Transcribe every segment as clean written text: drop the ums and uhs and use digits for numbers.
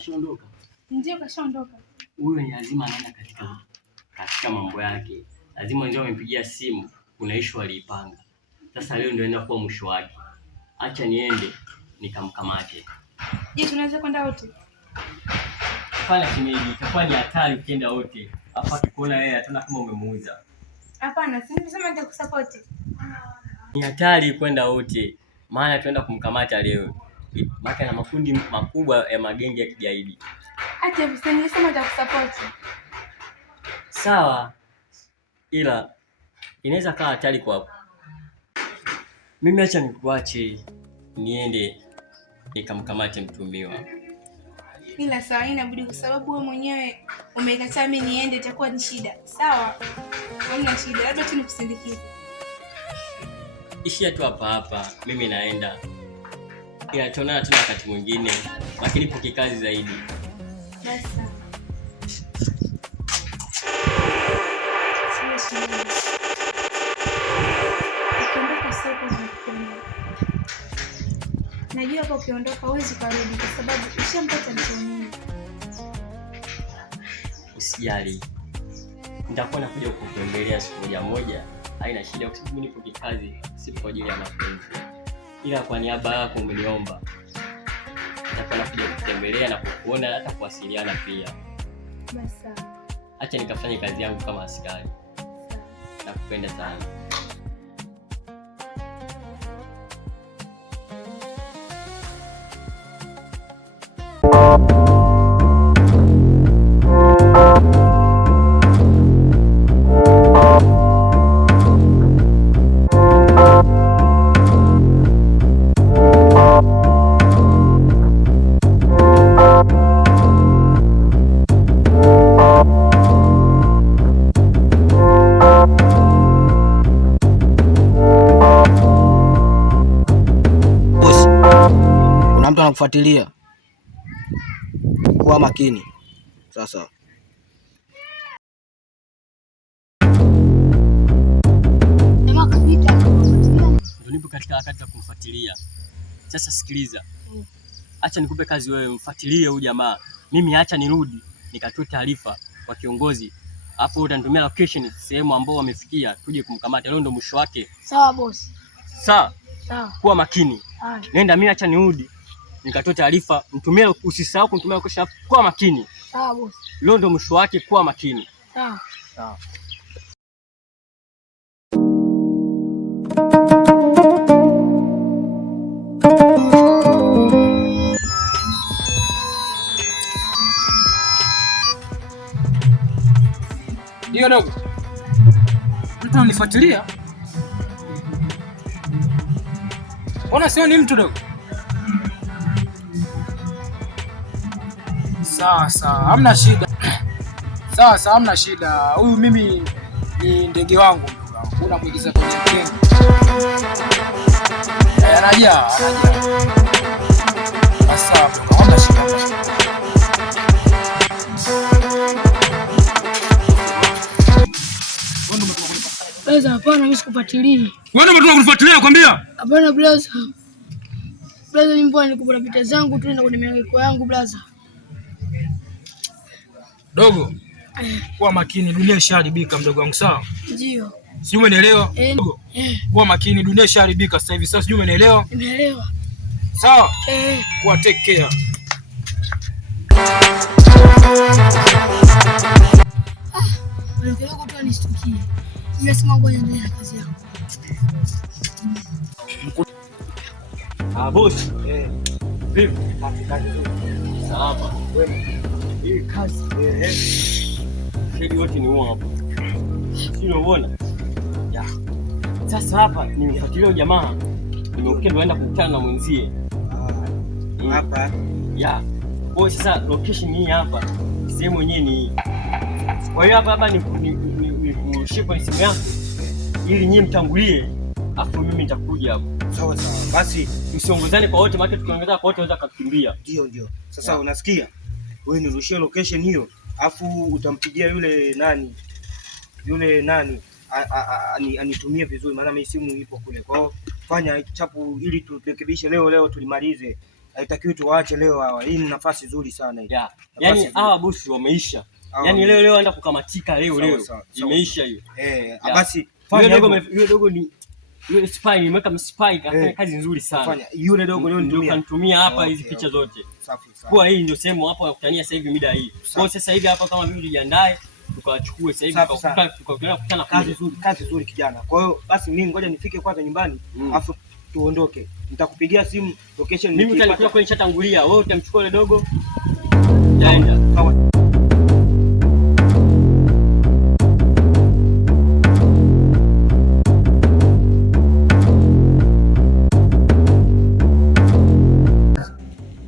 Kashaondoka? Ndio, kashaondoka. Huyo ni lazima anaenda katika mambo yake. Lazima ndio amempigia simu, kuna issue aliipanga. Sasa leo ndio anaenda kuwa mwisho wake. Acha niende nikamkamate. Je, tunaweza kwenda wote? Hapana shemeji, itakuwa ni hatari ukienda wote. Hapa akikuona yeye ataona kama umemuuza. Hapana, si nimesema nitakusupport. Ni hatari kwenda wote. Maana tunaenda kumkamata leo. Maka na makundi makubwa ya magenge ya kigaidi. Acha basi, nimesema nitakusupport. Sawa. Ila inaweza kaa hatari kwako. Mimi acha nikuache niende nikamkamate mtumiwa. Ila sawa, inabidi kwa sababu wewe mwenyewe umekataa mimi niende, itakuwa ni shida. Sawa? Hamna shida, labda tu nikusindikize. Ishia tu hapa, mimi naenda. Ila tuonana tena wakati mwingine, lakini kwa kikazi zaidi. Basi. Najua kwa ukiondoka huwezi kurudi kwa sababu ushampata mtu. Usijali. Nitakuwa nakuja kukutembelea siku moja. Haina shida kwa sababu mimi nipo kikazi, si kwa ajili ya mapenzi. Ila kwa niaba yako umeniomba. Nitakuwa nakuja kukutembelea na kukuona hata kuwasiliana pia. Basi. Acha nikafanye kazi yangu kama askari. Nakupenda sana. Kufuatilia, kuwa makini. Sasa ndio nipo katika wakati wa kumfuatilia. Sasa sikiliza, acha nikupe kazi wewe, mfuatilie huyu jamaa. Mimi acha nirudi nikatoe taarifa kwa kiongozi, alafu utanitumia location sehemu ambao wamefikia, tuje kumkamata. Leo ndio mwisho wake. Sawa boss. Sawa? Sawa. Kuwa makini. Nenda, mimi acha nirudi nikatoa taarifa, mtumie, usisahau kunitumia location. Kuwa makini. Sawa boss. Leo ndio mwisho wake, kuwa makini. Sawa. Sawa. Ndio dogo. Mtu ananifuatilia? Ona sio ni mtu dogo. Sawa, hamna shida. Sawa, hamna shida. Huyu mimi ni ndege wangu ndugu wangu. Unamuigiza kwenye kenge. Anaja. Sawa, hamna shida. Blaza, hapana, mimi sikufuatilii. Wewe ndio unanifuatilia nakwambia? Hapana blaza. Blaza, mimi mbona niko na pita zangu tu na kwenye mihangaiko yangu blaza. Dogo, kuwa makini, dunia ishaharibika mdogo wangu, sawa? Ndio. Sijui umenielewa? Dogo. Kuwa makini, dunia ishaharibika sasa hivi. Sasa sijui umenielewa? Nimeelewa. Sawa? Kuwa take care. Kidogo tu anistukie. Nimesema ngoja niendelee na kazi yangu. Boss. Vipi? Sawa. Hii kazi shedi wote ni wao hapa. Sio unaona? Ya. Sasa hapa nimefuatilia jamaa. Nimekuja naenda kukutana na mwenzie. Hapa. Ya. Kwa sasa location hii hapa. Sehemu yenyewe ni. Kwa hiyo hapa ni kushika kwenye simu yako ili nyinyi mtangulie, afu mimi nitakuja hapo. Sawa. Basi msiongozane kwa wote, maana tukiongeza kwa wote wanaweza kukimbia. Ndio. Sasa unasikia? Wewe nirushie location hiyo, afu utampigia yule nani anitumie vizuri, maana mimi simu ipo kule. Kwa hiyo fanya chapu ili turekebishe leo tulimalize. haitakiwi tuwaache leo hawa. Hii ni nafasi nzuri sana hii. Yeah. Yaani hawa bosi wameisha. Yaani leo anaenda kukamatika leo. Imeisha hiyo. Basi yule dogo ni yule spy, nimeweka spy kafanya kazi nzuri sana. Yule dogo leo ndio kanitumia hapa hizi picha zote. Safi sana. Kwa hii ndio sehemu hapo ya kutania sasa hivi mida hii. Kwa sasa hivi hapa kama vile tujiandae tukawachukue sasa hivi tukakutana kazi nzuri kijana. Kwa hiyo basi mimi ngoja nifike kwanza nyumbani afu tuondoke. Nitakupigia simu location. Mimi nitakuwa kwenye chatangulia. Wewe utamchukua ile dogo. Yaenda.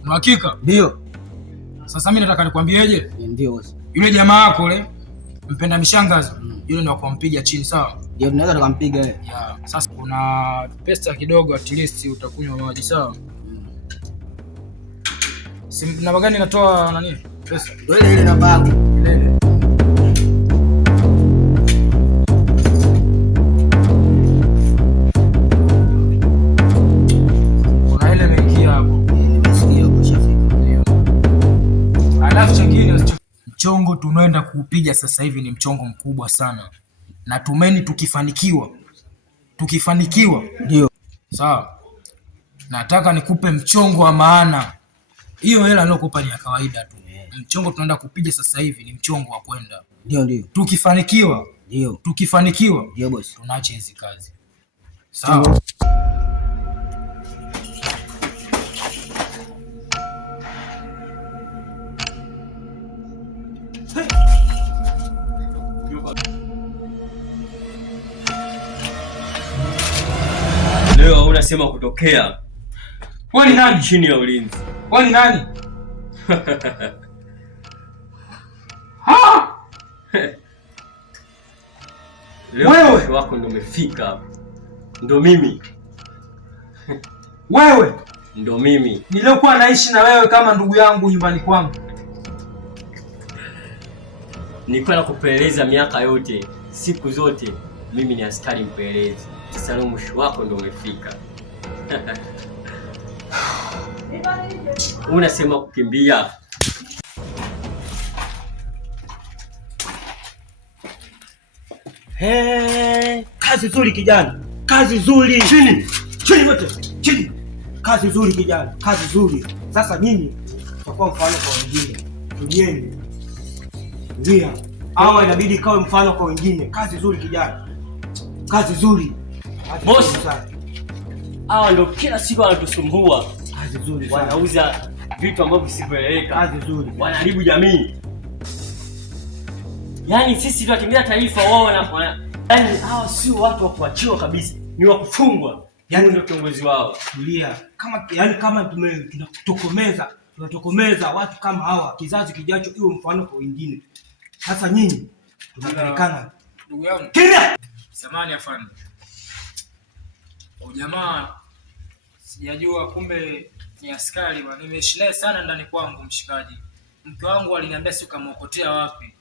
Hakika? Ndio. Sasa mimi nataka nikwambieje? Ndio bosi. Yule jamaa wako yule mpenda mishangazi. Yule ndio kumpiga chini sawa? Ndio tunaweza tukampiga wewe. Yeah. Sasa kuna pesa kidogo at least utakunywa maji sawa? Namba gani natoa nani? Pesa. Ndio ile namba yangu. Ile. Kuna ile imeingia hapo. Nimesikia kushafika. Ndio. Alafu chengine mchongo tunaenda kuupiga sasa hivi ni mchongo mkubwa sana. Na tumeni tukifanikiwa ndio sawa. Nataka nikupe mchongo wa maana. Hiyo hela nilokupa ni ya kawaida tu. Mchongo tunaenda kupiga sasa hivi ni mchongo wa kwenda. Ndio. Tukifanikiwa ndio bosi. Tunaacha hizi kazi. Sawa. Leo unasema kutokea. Wewe ni nani? Chini ya ulinzi. Wewe ni nani? Ha! Leo wewe wako ndio umefika. Ndio mimi. Wewe ndio mimi. Niliokuwa naishi na wewe kama ndugu yangu nyumbani kwangu. Nilikuwa nakupeleleza miaka yote, siku zote. Mimi ni askari mpelelezi. Sasa leo mwisho wako ndio umefika. Unasema kukimbia. Kazi nzuri kijana. Kazi nzuri. Chini wote. Chini. Kazi nzuri kijana. Kazi nzuri. Sasa nyinyi tutakuwa mfano kwa wengine. Tulieni. Ndio. Hawa inabidi kawe mfano kwa wengine. Kazi nzuri kijana. Kazi nzuri. Boss. Hawa ndio kila siku wanatusumbua. Kazi nzuri. Wanauza vitu ambavyo visivyoeleweka. Kazi nzuri. Wanaharibu jamii. Yaani sisi tunatembea taifa, wao yaani hawa sio watu wa kuachiwa kabisa, ni wa kufungwa. Yaani ndio kiongozi wao. Tulia. Kama tunatokomeza watu kama hawa, kizazi kijacho iwe mfano kwa wengine. Sasa nyinyi tunapelekana. Ndugu yangu. Kimya. Samahani afande. Jamaa sijajua kumbe ni askari bwana. Nimeishi naye sana ndani kwangu mshikaji. Mke wangu aliniambia sio kamuokotea wapi.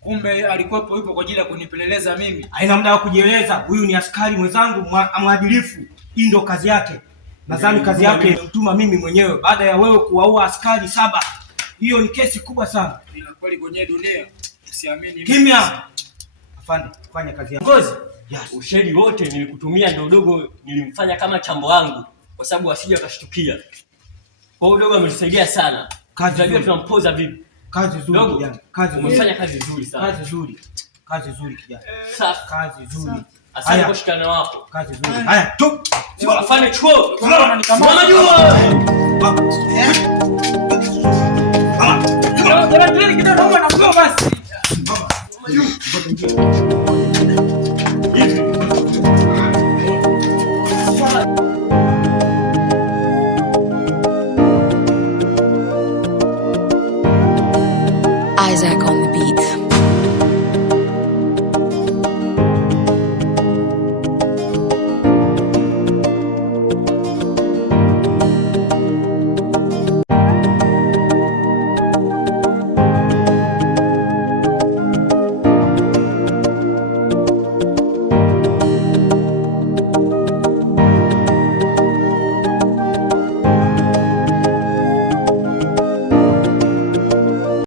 Kumbe alikuwepo yupo kwa ajili ya kunipeleleza mimi. Haina muda wa kujieleza. Huyu ni askari mwenzangu mwadilifu. Hii ndio kazi yake. Nadhani kazi yake nimemtuma mimi mwenyewe baada ya wewe kuwaua askari 7. Hiyo ni kesi kubwa sana. Ila kweli kwenye dunia usiamini. Kimya. Afande, fanya kazi yako. Ngozi. Yes. Ushahidi wote nilikutumia ndio dogo nilimfanya kama chambo wangu kwa sababu asije akashtukia. Kwa hiyo dogo ametusaidia sana. Tunajua tunampoza vipi. Kazi nzuri kijana. Kazi umefanya kazi nzuri sana. Kazi nzuri kijana. Safi. Kazi nzuri. Asante kwa shikamano wako. Kazi nzuri. Haya, tu. Sio afanye chuo. Unanikamata. Isaac on the beat.